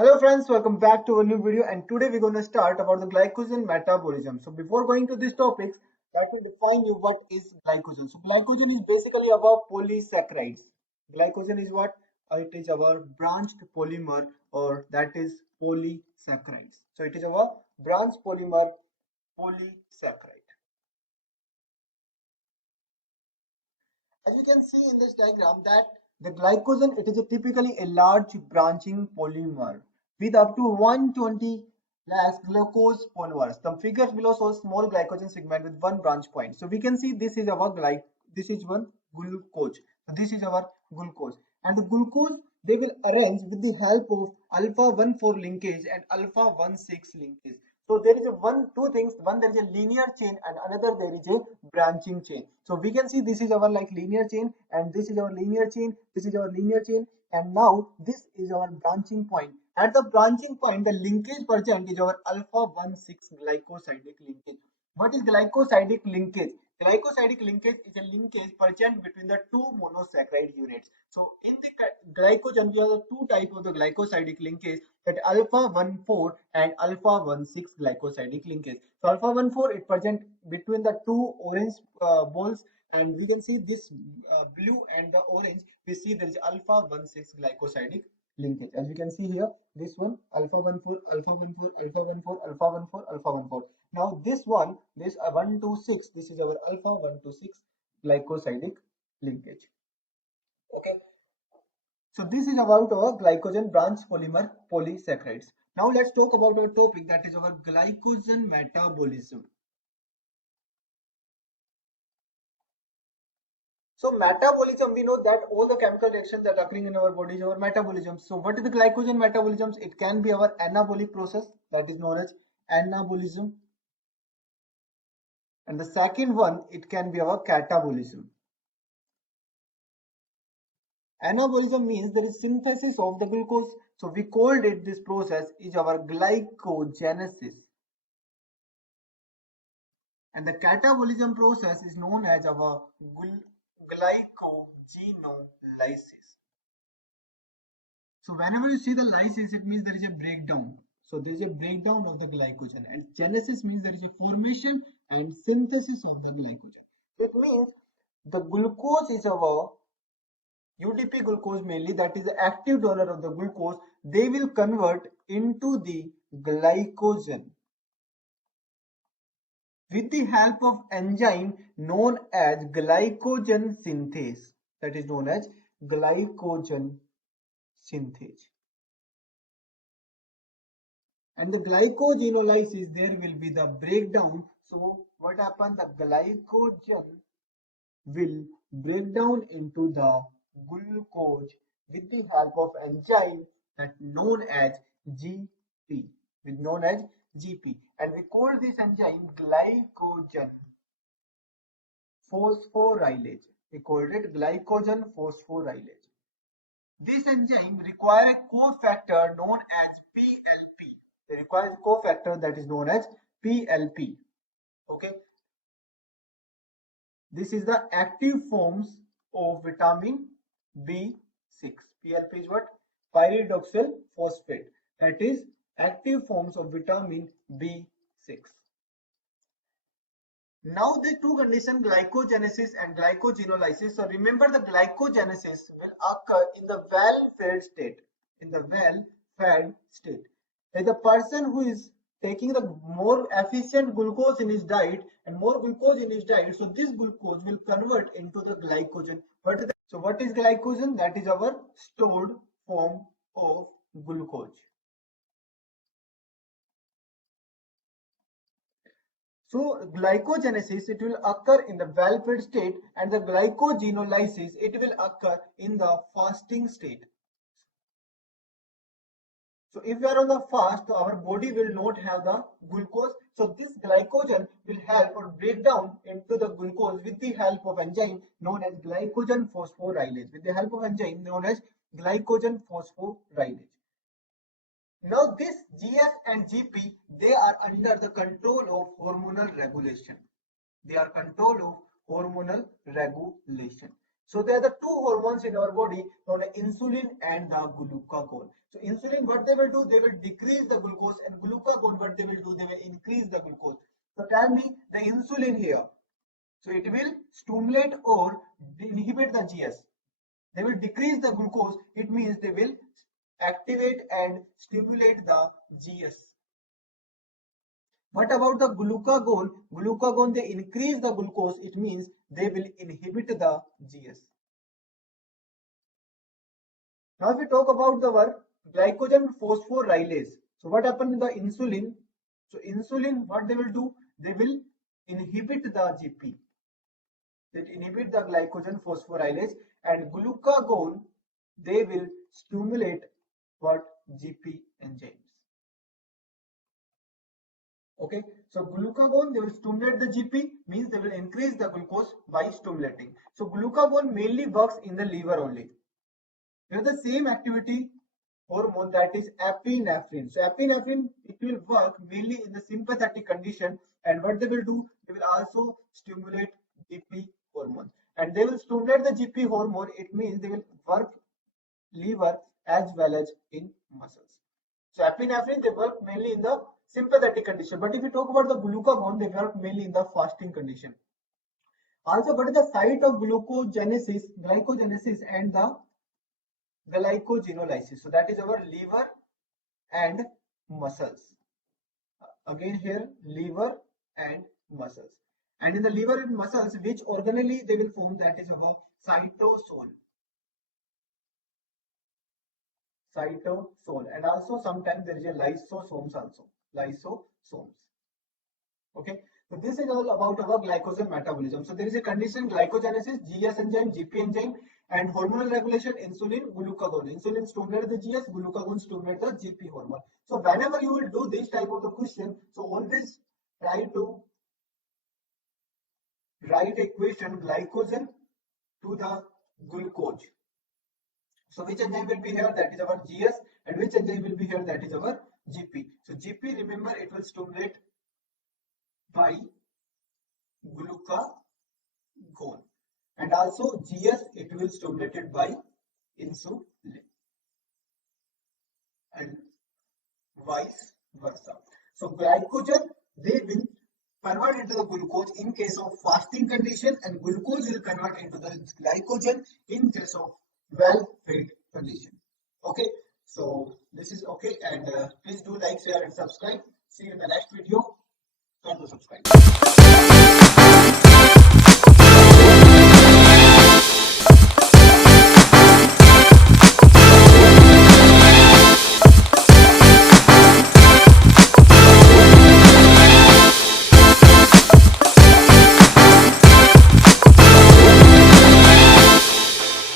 Hello friends, welcome back to a new video, and today we're going to start about the glycogen metabolism. So before going to these topics, let me define you what is glycogen. So glycogen is basically our polysaccharides. Glycogen is what? It is our branched polymer, or that is polysaccharides. So it is our branched polymer polysaccharide. As you can see in this diagram that the glycogen, it is typically a large branching polymer with up to 120 lakhs glucose polymers. The figures below shows small glycogen segment with one branch point. So we can see this is our this is one glucose. So this is our glucose, and the glucose they will arrange with the help of alpha 1,4 linkage and alpha 1,6 linkage. So there is two things. One, there is a linear chain, and another there is a branching chain. So we can see this is our like linear chain, and this is our linear chain. This is our linear chain, and now this is our branching point. At the branching point, the linkage percent is our alpha 1,6 glycosidic linkage. What is glycosidic linkage? Glycosidic linkage is a linkage present between the two monosaccharide units. So in the glycogen, we have two types of the glycosidic linkage, that alpha 1,4 and alpha 1,6 glycosidic linkage. So alpha 1,4 it present between the two orange balls, and we can see this blue and the orange. We see there is alpha 1,6 glycosidic linkage. As we can see here, this one alpha 1,4, alpha 1,4, alpha 1,4, alpha 1,4, alpha 1,4. Now this one, this 1,2,6, this is our alpha 1,2,6 glycosidic linkage. Okay. So this is about our glycogen branch polymer polysaccharides. Now let's talk about our topic, that is our glycogen metabolism. So metabolism, we know that all the chemical reactions that are occurring in our body is our metabolism. So what is the glycogen metabolism? It can be our anabolic process, that is known as anabolism. And the second one, it can be our catabolism. Anabolism means there is synthesis of the glucose. So we called it, this process is our glycogenesis. And the catabolism process is known as our glycogenolysis. So whenever you see the lysis, it means there is a breakdown. So there is a breakdown of the glycogen, and genesis means there is a formation and synthesis of the glycogen. So it means the glucose is our UDP glucose mainly, that is the active donor of the glucose. They will convert into the glycogen with the help of enzyme known as glycogen synthase. That is known as glycogen synthase. And the glycogenolysis, there will be the breakdown. So what happens? The glycogen will break down into the glucose with the help of enzyme that known as GP, and we call this enzyme glycogen phosphorylase. We called it glycogen phosphorylase. This enzyme requires a cofactor known as PLP. It requires a cofactor that is known as PLP. Okay. This is the active forms of vitamin B6. PLP is what? Pyridoxal phosphate. That is active forms of vitamin B6. Now the two conditions, glycogenesis and glycogenolysis. So remember, the glycogenesis will occur in the well-fed state. In the well-fed state. Like the person who is taking the more efficient glucose in his diet and more glucose in his diet, so this glucose will convert into the glycogen. So what is glycogen? That is our stored form of glucose. So glycogenesis, it will occur in the well-fed state, and the glycogenolysis, it will occur in the fasting state. So if we are on the fast, our body will not have the glucose. So this glycogen will help or break down into the glucose with the help of enzyme known as glycogen phosphorylase. With the help of enzyme known as glycogen phosphorylase. Now this GS and GP, they are under the control of hormonal regulation. They are control of hormonal regulation. So there are the two hormones in our body called insulin and the glucagon. So insulin, what they will do, they will decrease the glucose, and glucagon, what they will do, they will increase the glucose. So tell me the insulin here. So it will stimulate or inhibit the GS. They will decrease the glucose. It means they will activate and stimulate the GS. What about the glucagon? Glucagon, they increase the glucose. It means they will inhibit the GS. Now if we talk about the work, glycogen phosphorylase. So what happens in the insulin? So insulin, what they will do? They will inhibit the GP. They inhibit the glycogen phosphorylase, and glucagon, they will stimulate what? GP enzymes. Okay, so glucagon, they will stimulate the GP, means they will increase the glucose by stimulating. So glucagon mainly works in the liver only. We have the same activity hormone, that is epinephrine. So epinephrine, it will work mainly in the sympathetic condition, and what they will do, they will also stimulate GP hormone, and they will stimulate the GP hormone. It means they will work liver as well as in muscles. So epinephrine, they work mainly in the sympathetic condition, but if you talk about the glucagon, they work mainly in the fasting condition. Also, what is the site of glycogenesis and the glycogenolysis? So that is our liver and muscles. Again here, liver and muscles. And in the liver and muscles, which organelle they will form? That is our cytosol. And also sometimes there is a lysosomes also. Lysosomes. Okay. So this is all about our glycogen metabolism. So there is a condition, glycogenesis, GS enzyme, GP enzyme, and hormonal regulation, insulin, glucagon. Insulin stimulates the GS, glucagon stimulates the GP hormone. So whenever you will do this type of the question, so always try to write equation glycogen to the glucose. So which enzyme will be here? That is our GS, and which enzyme will be here? That is our GP. So GP, remember, it will stimulate by glucagon, and also GS, it will stimulated by insulin, and vice versa. So glycogen, they will convert into the glucose in case of fasting condition, and glucose will convert into the glycogen in case of well-fed condition. Okay, so this is okay, and please do like, share, and subscribe. See you in the next video. Don't subscribe.